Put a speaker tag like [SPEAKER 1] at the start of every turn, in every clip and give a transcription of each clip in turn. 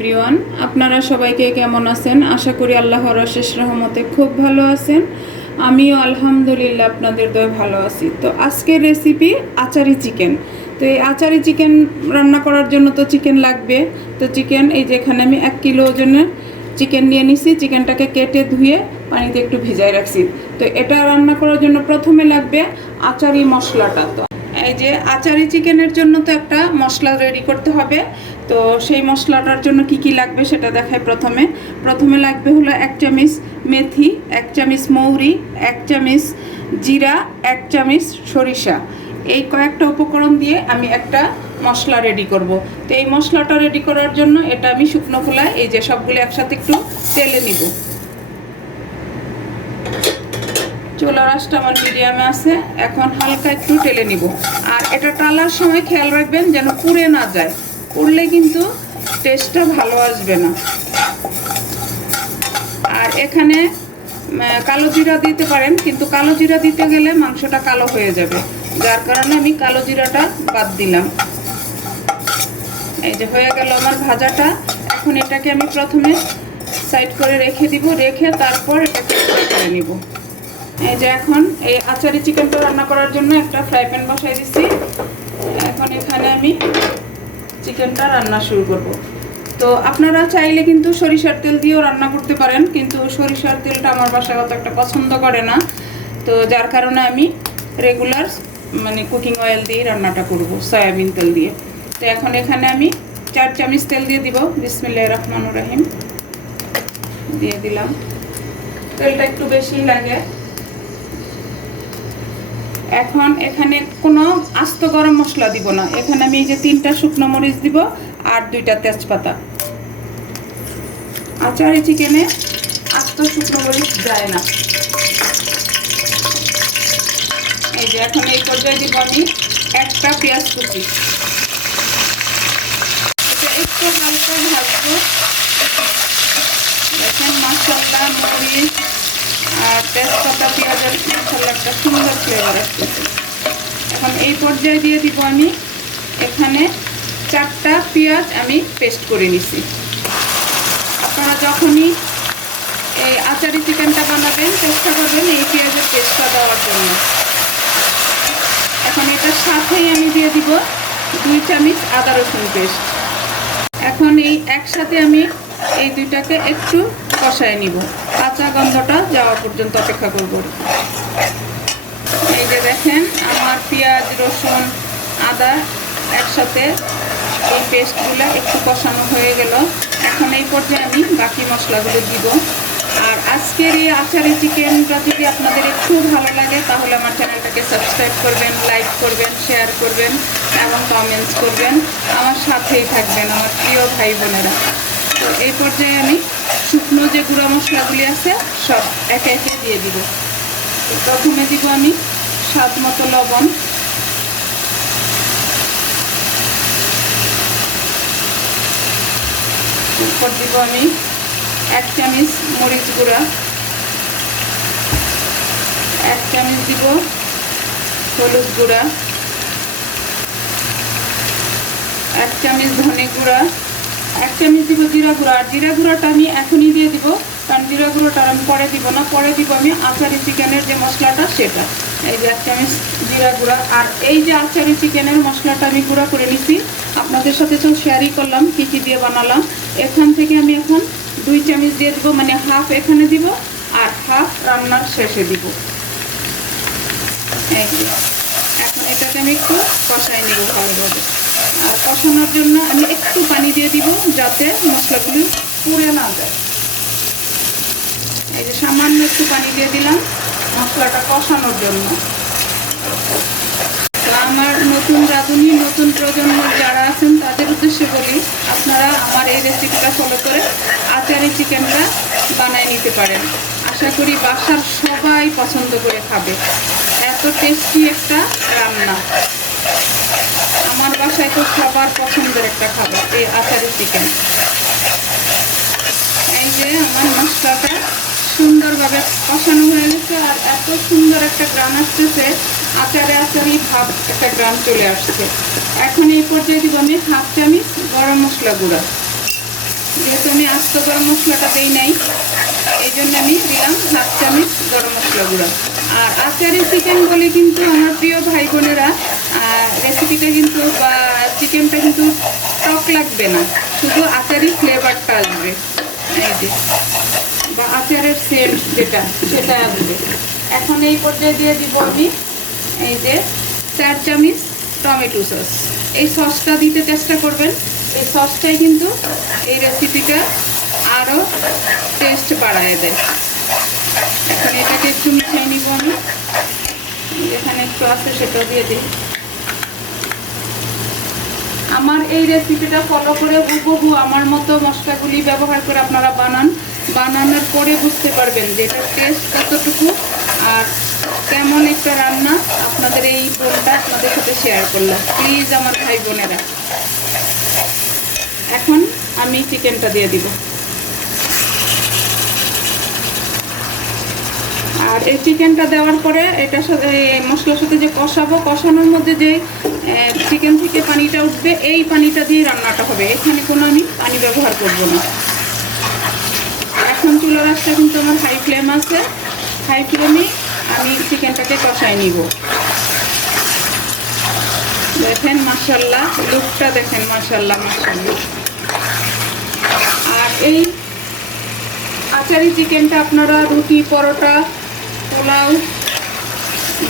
[SPEAKER 1] Everyone আপনারা সবাইকে কেমন আছেন? আশা করি আল্লাহর অশেষ রহমতে খুব ভালো আছেন। আমিও আলহামদুলিল্লাহ আপনাদের দয়ে ভালো আছি। তো আজকের রেসিপি আচারি চিকেন তো এই আচারি চিকেন রান্না করার জন্য তো চিকেন লাগবে। তো চিকেন এই যে এখানে আমি এক কিলো ওজনের চিকেন নিয়ে নিছি। চিকেনটাকে কেটে ধুয়ে পানিতে একটু ভিজাই রাখছি। তো এটা রান্না করার জন্য প্রথমে লাগবে আচারি মশলাটা। তো এই যে আচারি চিকেনের জন্য তো একটা মশলা রেডি করতে হবে। তো সেই মশলাটার জন্য কি কি লাগবে সেটা দেখাই প্রথমে। প্রথমে লাগবে হলো এক চামিচ মেথি, এক চামিচ মৌরি, এক চামিচ জিরা, এক চামিচ সরিষা। এই কয়েকটা উপকরণ দিয়ে আমি একটা মশলা রেডি করব। তো এই মশলাটা রেডি করার জন্য এটা আমি শুকনো খোলায় এই যে সবগুলো একসাথে একটু তেলে নিব। চুলার আঁচটা আমার মিডিয়ামে আছে, এখন হালকা একটু টেলে নিব। আর এটা টালার সময় খেয়াল রাখবেন যেন পুড়ে না যায়। পুড়লে কিন্তু টেস্টটা ভালো আসবে না। আর এখানে কালো জিরা দিতে পারেন, কিন্তু কালো জিরা দিতে গেলে মাংসটা কালো হয়ে যাবে। যার কারণে আমি কালো জিরাটা বাদ দিলাম। এই যে হয়ে গেল আমার ভাজাটা। এখন এটাকে আমি প্রথমে সাইড করে রেখে দিব, রেখে তারপর এটাকে করে নিব। এই যে এখন এই আচারি চিকেনটা রান্না করার জন্য একটা ফ্রাই প্যান বসাই দিচ্ছি। এখন এখানে আমি চিকেনটা রান্না শুরু করব। তো আপনারা চাইলে কিন্তু সরিষার তেল দিয়েও রান্না করতে পারেন, কিন্তু সরিষার তেলটা আমার বাসায় অত একটা পছন্দ করে না। তো যার কারণে আমি রেগুলার মানে কুকিং অয়েল দিয়ে রান্নাটা করব, সয়াবিন তেল দিয়ে। তো এখন এখানে আমি চার চামচ তেল দিয়ে দিব বিসমিল্লাহ রহমান রাহিম। দিয়ে দিলাম। তেলটা একটু বেশি লাগে। এখন এখানে কোনো আস্ত গরম মশলা দিব না। এখানে আমি এই যে তিনটা শুকনো মরিচ দিব আর দুইটা তেজপাতা। আচারি চিকেনে আস্ত শুকনো মরিচ যায় না। এই যে এখন এই পর্যায়ে দিব আমি একটা পেঁয়াজ কুচি। একটু হালকা ভাজবো। দেখেন মরিচ আর তেজপাতা, পেঁয়াজের মশলা একটা সুন্দর ফ্লেভার আসতেছে এখন এই পর্যায়ে দিয়ে দিব আমি এখানে চারটা পেঁয়াজ আমি পেস্ট করে নিছি। আপনারা যখনই এই আচারি চিকেনটা বানাবেন, চেষ্টা করবেন এই পেঁয়াজের পেস্টটা দেওয়ার জন্য। এখন এটার সাথেই আমি দিয়ে দিব দুই চামচ আদা রসুন পেস্ট এখন এই একসাথে আমি এই দুইটাকে একটু কষায় নিব। কাঁচা গন্ধটা যাওয়া পর্যন্ত অপেক্ষা করব। এই যে দেখেন, আমার পেঁয়াজ, রসুন, আদা একসাথে এই পেস্টগুলো একটু কষানো হয়ে গেল। এখন এই পর্যায়ে আমি বাকি মশলাগুলো দিব। আর আজকের এই আচারি চিকেনটা যদি আপনাদের একটু ভালো লাগে, তাহলে আমার চ্যানেলটাকে সাবস্ক্রাইব করবেন, লাইক করবেন, শেয়ার করবেন এবং কমেন্টস করবেন। আমার সাথেই থাকবেন, আমার প্রিয় ভাই বোনেরা তো এই পর্যায়ে আমি শুকনো যে গুঁড়া মশলাগুলি আছে, সব একে একে দিয়ে দিব। প্রথমে দিব আমি স্বাদ মতো লবণ। এরপর দিব আমি এক চামচ মরিচ গুঁড়া। এক চামচ দিব হলুদ গুঁড়া। এক চামচ ধনে গুঁড়া। এক চামচ দিব জিরা গুঁড়া। আর জিরা গুঁড়াটা আমি এখনই দিয়ে দিব, কারণ জিরা গুঁড়োটা আমি পরে দিব না। পরে দিব আমি আচারি চিকেনের যে মশলাটা সেটা। এই যে এক চামচ জিরা গুঁড়া। আর এই যে আচারি চিকেনের মশলাটা আমি গুঁড়া করে নিছি, আপনাদের সাথে তো শেয়ারই করলাম, কী কী দিয়ে বানালাম। এখান থেকে আমি এখন দুই চামচ দিয়ে দিব মানে হাফ এখানে দিব, আর হাফ রান্নার শেষে দিব। এখন এটাকে আমি একটু কষাই নেব ভালোভাবে। আর কষানোর জন্য আমি একটু পানি দিয়ে দিব যাতে মশলাগুলি পুড়ে না যায়। এই যে সামান্য একটু পানি দিয়ে দিলাম মশলাটা কষানোর জন্য। আমার নতুন রাঁধুনি, নতুন প্রজন্মের যারা আছেন, তাদের উদ্দেশ্যে বলি, আপনারা আমার এই রেসিপিটা ফলো করে আচারি চিকেনটা বানায় নিতে পারেন। আশা করি বাসার সবাই পছন্দ করে খাবে। এত টেস্টি একটা রান্না। আমার বাসায় তো সবার পছন্দের একটা খাবার, এই আচারি চিকেন এই যে আমার মশলাটা সুন্দরভাবে কষানো হয়ে গেছে আর এত সুন্দর একটা গ্রাম আসতেছে, আচারে আচারি ভাব একটা গ্রাম চলে আসছে। এখন এই পর্যায়ে দিব আমি হাফ চামচ গরম মশলা গুঁড়া। যেহেতু আমি আস্ত গরম মশলাটা দেই নাই, এই জন্য আমি দিলাম হাফ চামিচ গরম মশলা গুঁড়ো। আর আচারের চিকেন বলে কিন্তু আমার প্রিয় ভাই বোনেরা রেসিপিটা কিন্তু বা চিকেনটা কিন্তু টক লাগবে না। শুধু আচারই ফ্লেভারটা আসবে। বা আচারের সেন্ট যেটা, সেটা আসবে। এখন এই পর্যায়ে দিয়ে দিব আমি এই যে চার চামচ টমেটো সস। এই সসটা দিতে চেষ্টা করবেন। এই সসটাই কিন্তু এই রেসিপিটা আরও টেস্ট বাড়ায় দেয়। এখন এটাকে একটু মিশিয়ে নিব আমি। যেখানে একটু আছে সেটা দিয়ে দিই। আমার এই রেসিপিটা ফলো করে হুবহু আমার মতো মশলাগুলি ব্যবহার করে আপনারা বানান। বানানোর পরে বুঝতে পারবেন যে এটার টেস্ট কতটুকু আর কেমন একটা রান্না আপনাদের এই বোনটা আপনাদের সাথে শেয়ার করলাম প্লিজ আমার ভাই বোনেরা। এখন আমি চিকেনটা দিয়ে দিব। আর এই চিকেনটা দেওয়ার পরে এটার সাথে মশলার সাথে যে কষাবো, কষানোর মধ্যে যে চিকেন থেকে পানিটা উঠবে, এই পানিটা দিয়ে রান্নাটা হবে। এখানে কোনো আমি পানি ব্যবহার করব না। এখন চুলার আঁচটা কিন্তু আমার হাই ফ্লেম আছে। হাই ফ্লেমে আমি চিকেনটাকে কষাই নিব। দেখেন মাসাল্লাহ লুকটা দেখেন মাসাল্লাহ মাসাল্লাহ আর এই আচারি চিকেনটা আপনারা রুটি, পরোটা পোলাও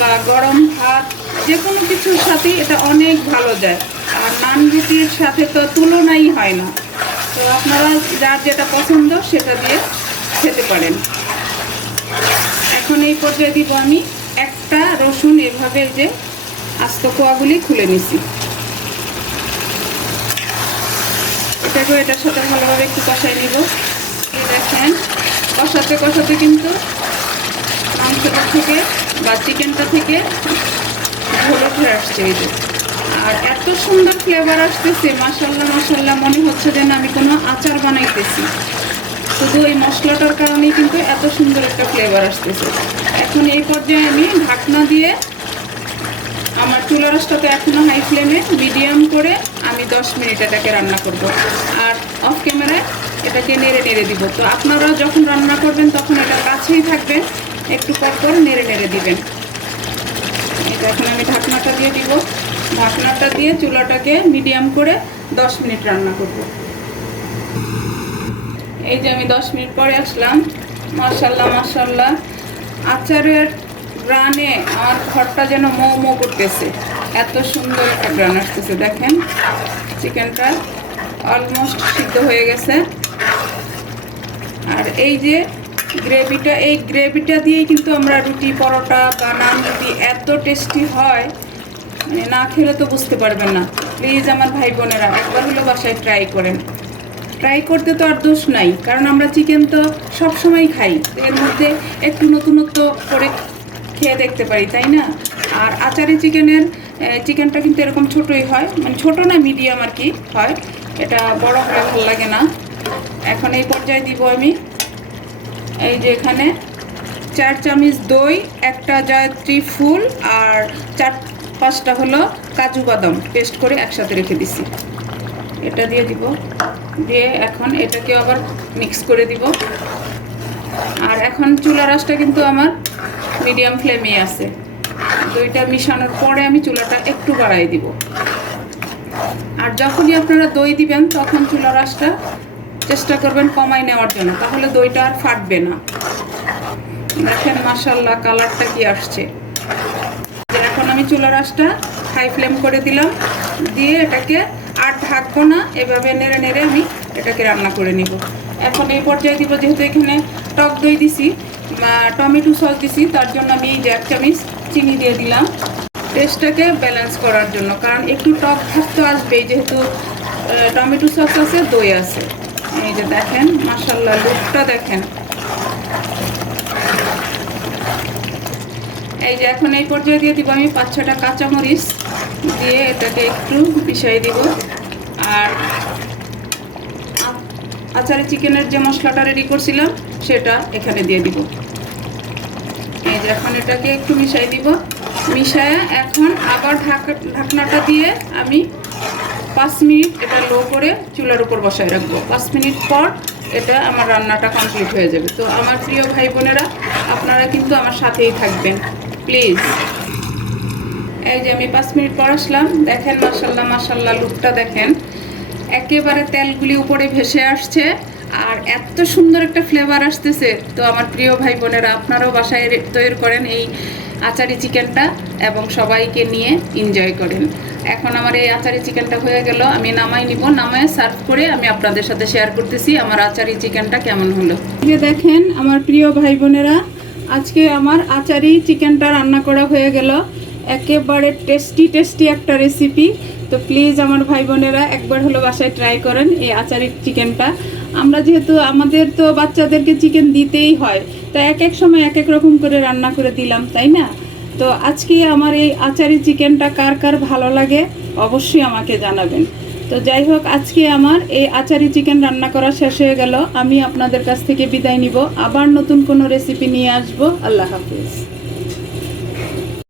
[SPEAKER 1] বা গরম ভাত যে কোনো কিছুর সাথে এটা অনেক ভালো যায়। আর নান রুটির সাথে তো তুলনাই হয় না। তো আপনারা যার যেটা পছন্দ সেটা দিয়ে খেতে পারেন। এখন এই পর্যায়ে দিব আমি একটা রসুন, এভাবে যে আস্ত কোয়াগুলি খুলে নিছি। এটাকে এটার সাথে ভালোভাবে একটু কষাই নিব। দেখেন, কষাতে কষাতে কিন্তু মাংসটা থেকে বা চিকেনটা থেকে ঝোল উঠে আসছে এই যে। আর এত সুন্দর ফ্লেভার আসতেছে মাসাল্লাহ মাসাল্লাহ মনে হচ্ছে যেন আমি কোনো আচার বানাইতেছি। শুধু এই মশলাটার কারণেই কিন্তু এত সুন্দর একটা ফ্লেভার আসতেছে। এখন এই পর্যায়ে আমি ঢাকনা দিয়ে আমার চুলা রাসটাকে এখনও হাই ফ্লেমে মিডিয়াম করে আমি দশ মিনিট এটাকে রান্না করব। আর অফ ক্যামেরায় এটাকে নেড়ে নেড়ে দিব। তো আপনারা যখন রান্না করবেন তখন এটা কাছেই থাকবেন। একটু পর পর নেড়ে নেড়ে দিবেন। এটা এখন আমি ঢাকনাটা দিয়ে দিব। ঢাকনাটা দিয়ে চুলাটাকে মিডিয়াম করে দশ মিনিট রান্না করব। এই যে আমি দশ মিনিট পরে আসলাম। মার্শাল্লাহ মার্শাল্লাহ আচারের গ্রানে আমার ঘরটা যেন মৌ মৌ করতেছে। এত সুন্দর একটা গ্রান আসতেছে, দেখেন। চিকেনটা অলমোস্ট সিদ্ধ হয়ে গেছে। আর এই যে গ্রেভিটা, এই গ্রেভিটা দিয়েই কিন্তু আমরা রুটি, পরোটা বা নান রুটি এত টেস্টি হয় মানে না খেলে তো বুঝতে পারবেন না। প্লিজ আমার ভাই বোনেরা, একবার হলো বাসায় ট্রাই করেন। ট্রাই করতে তো আর দোষ নাই, কারণ আমরা চিকেন তো সব সময় খাই। এর মধ্যে একটু নতুনত্ব করে খেয়ে দেখতে পারি, তাই না? আর আচারি চিকেনের চিকেনটা কিন্তু এরকম ছোটই হয় মানে ছোট না মিডিয়াম আর কি হয়। এটা বড় হলে ভালো লাগে না। এখন এই পর্যায়ে দিব আমি। এই যে এখানে চার চামচ দই, একটা জয়ত্রী ফুল আর চার পাঁচটা হলো কাজু বাদাম পেস্ট করে একসাথে রেখে দিছি। এটা দিয়ে দিব। দিয়ে এখন এটাকে আবার মিক্স করে দিব। আর এখন চুলা রাসটা কিন্তু আমার মিডিয়াম ফ্লেমে আছে। দইটা মিশানোর পরে আমি চুলাটা একটু বাড়াই দিব। আর যখনই আপনারা দই দিবেন, তখন চুলা রাসটা চেষ্টা করবেন কমাই নেওয়ার জন্য, তাহলে দইটা আর ফাটবে না। দেখেন মাসাল্লাহ কালারটা কি আসছে। এখন আমি চুলা রাসটা হাই ফ্লেম করে দিলাম, দিয়ে এটাকে আর ঢাকবো না, এভাবে নেড়ে নেড়ে আমি এটাকে রান্না করে নিব। এখন এই পর্যায়ে দিব, যেহেতু এখানে টক দই দিছি টমেটো সস দিছি, তার জন্য আমি এই যে এক চামচ চিনি দিয়ে দিলাম। টেস্টটাকে ব্যালেন্স করার জন্য, কারণ একটু টক থাকতে আসবেই, যেহেতু টমেটো সস আছে, দই আছে। এই যে দেখেন মাসাল্লাহ লুকটা দেখেন। এই যে এখন এই পর্যায়ে দিয়ে দিব আমি পাঁচ ছটা কাঁচামরিচ, দিয়ে এটাকে একটু মিশিয়ে দিব। আর আচারে চিকেনের যে মশলাটা রেডি করছিলাম, সেটা এখানে দিয়ে দিব। এই যে এখন এটাকে একটু মিশাই দিব। মিশায়া এখন আবার ঢাক, ঢাকনাটা দিয়ে আমি পাঁচ মিনিট এটা লো করে চুলার উপর বসায় রাখব। পাঁচ মিনিট পর এটা আমার রান্নাটা কমপ্লিট হয়ে যাবে। তো আমার প্রিয় ভাই বোনেরা, আপনারা কিন্তু আমার সাথেই থাকবেন। প্লিজ এই যে আমি পাঁচ মিনিট পর আসলাম। দেখেন মাসাল্লাহ মাসাল্লাহ লুকটা দেখেন। একেবারে তেলগুলি উপরে ভেসে আসছে আর এত সুন্দর একটা ফ্লেভার আসতেছে। তো আমার প্রিয় ভাই বোনেরা, আপনারাও বাসায় তৈরি করেন এই আচারি চিকেনটা এবং সবাইকে নিয়ে এনজয় করেন। এখন আমার এই আচারি চিকেনটা হয়ে গেল, আমি নামাই নিব, নামায় সার্ভ করে আমি আপনাদের সাথে শেয়ার করতেছি আমার আচারি চিকেনটা কেমন হলো। যে দেখেন, আমার প্রিয় ভাই বোনেরা আজকে আমার আচারি চিকেনটা রান্না করা হয়ে গেল। একেবারে টেস্টি টেস্টি একটা রেসিপি তো প্লিজ আমার ভাই বোনেরা একবার হলো বাসায় ট্রাই করেন এই আচারি চিকেনটা। আমরা যেহেতু, আমাদের তো বাচ্চাদেরকে চিকেন দিতেই হয় তো এক এক সময় এক এক রকম করে রান্না করে দিলাম, তাই না? তো আজকে আমার এই আচারি চিকেনটা কার কার ভালো লাগে অবশ্যই আমাকে জানাবেন। তো যাই হোক, আজকে আমার এই আচারি চিকেন রান্না করা শেষ হয়ে গেল। আমি আপনাদের কাছ থেকে বিদায় নিব। আবার নতুন কোনো রেসিপি নিয়ে আসব। আল্লাহ হাফিজ।